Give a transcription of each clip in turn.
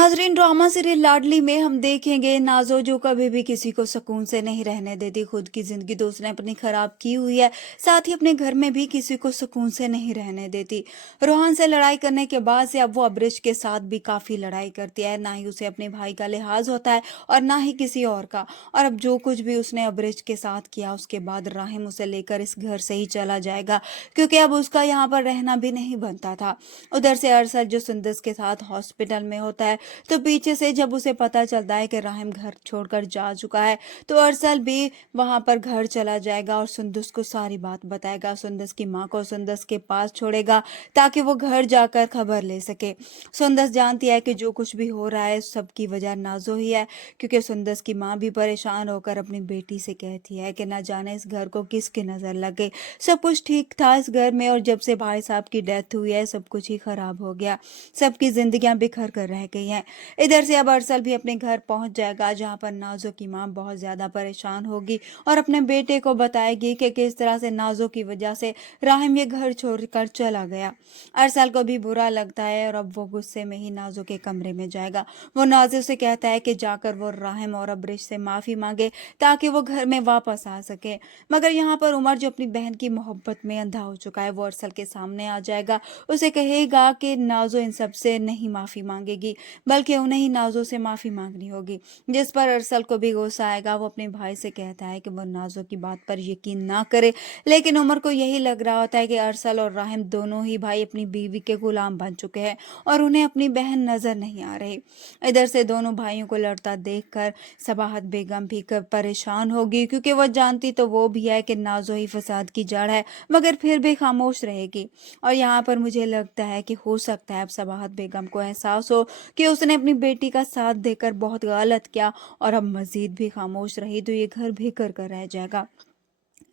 नाजरीन, drama serial लाडली में हम देखेंगे नाजो जो कभी भी किसी को सुकून से नहीं रहने देती। खुद की जिंदगी तो उसने अपनी खराब की हुई है, साथ ही अपने घर में भी किसी को सुकून से नहीं रहने देती। रोहन से लड़ाई करने के बाद से अब वो अब्रिश के साथ भी काफी लड़ाई करती है। ना ही उसे अपने भाई का लिहाज होता है और ना ही किसी और का। और अब जो कुछ भी उसने अब्रिश के साथ किया, उसके बाद राहिम उसे लेकर इस घर से ही चला जाएगा, क्योंकि अब उसका यहाँ पर रहना भी नहीं बनता था। उधर से अरसद जो सुंदस के साथ हॉस्पिटल में होता है, तो पीछे से जब उसे पता चलता है कि राहिम घर छोड़कर जा चुका है, तो अरसल भी वहां पर घर चला जाएगा और सुंदस को सारी बात बताएगा। सुंदस की माँ को सुंदस के पास छोड़ेगा ताकि वो घर जाकर खबर ले सके। सुंदस जानती है कि जो कुछ भी हो रहा है सबकी वजह नाजो ही है, क्योंकि सुंदस की माँ भी परेशान होकर अपनी बेटी से कहती है कि न जाने इस घर को किसकी नजर लग गई। सब कुछ ठीक था इस घर में, और जब से भाई साहब की डेथ हुई है सब कुछ ही खराब हो गया। सबकी जिंदगियां बिखर कर रह गई हैं। इधर से अब अरसल भी अपने घर पहुंच जाएगा, जहां पर नाजो की मां बहुत ज्यादा परेशान होगी और अपने बेटे को बताएगी कि किस तरह से नाजो की वजह से राहिम ये घर छोड़कर चला गया। अरसल को भी बुरा लगता है और अब वो गुस्से में ही नाजो के कमरे में जाएगा। वो नाजो से कहता है कि जाकर वो राहिम और अब्रिश से माफी मांगे ताकि वो घर में वापस आ सके। मगर यहाँ पर उमर, जो अपनी बहन की मोहब्बत में अंधा हो चुका है, वो अरसल के सामने आ जाएगा। उसे कहेगा कि नाजो इन सब से नहीं माफी मांगेगी, बल्कि उन्हें ही नाजो से माफी मांगनी होगी। जिस पर अरसल को भी गुस्सा आएगा। वो अपने भाई से कहता है कि वो नाजो की बात पर यकीन ना करे, लेकिन उमर को यही लग रहा होता है कि अरसल और राहिम दोनों ही भाई अपनी बीवी के गुलाम बन चुके हैं और उन्हें अपनी बहन नजर नहीं आ रही। इधर से दोनों भाइयों को लड़ता देखकर सबाहत बेगम भी परेशान होगी, क्योंकि वो जानती तो वो भी है कि नाजो ही फसाद की जड़ है, मगर फिर भी खामोश रहेगी। और यहाँ पर मुझे लगता है कि हो सकता है अब सबाहत बेगम को एहसास हो कि उसने अपनी बेटी का साथ देकर बहुत गलत किया, और अब मजीद भी खामोश रही तो ये घर बेघर कर रह जाएगा।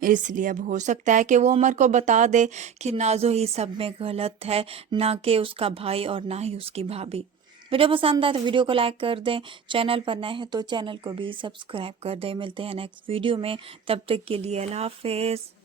इसलिए अब हो सकता है कि वो उमर को बता दे कि नाजो ही सब में गलत है, ना कि उसका भाई और ना ही उसकी भाभी। वीडियो पसंद आए तो वीडियो को लाइक कर दें। चैनल पर नए हैं तो चैनल को भी सब्सक्राइब कर दें। मिलते हैं नेक्स्ट वीडियो में, तब तक के लिए अल्लाह हाफिज़।